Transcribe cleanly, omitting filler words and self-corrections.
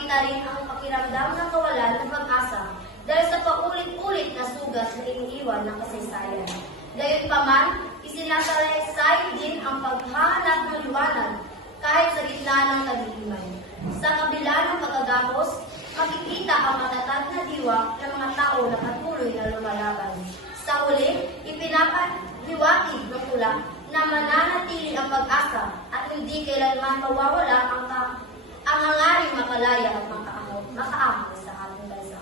makita rin ang pakiramdam ng kawalan ng pag-asa dahil sa paulit-ulit na sugat na iniiwan ng kasaysayan. Gayunpaman, isinasalaysay din ang paghahanap ng liwanag kahit sa gitna ng kadiliman. Sa kabila ng pagkagapos, makikita ang matatag na diwa ng mga tao na patuloy na lumalaban. Sa huli, ipinapahiwatig ng tula na mananatili ang pag-asa at hindi kailanman mawawala ang hangaring makalaya at makaamay sa ating bansa.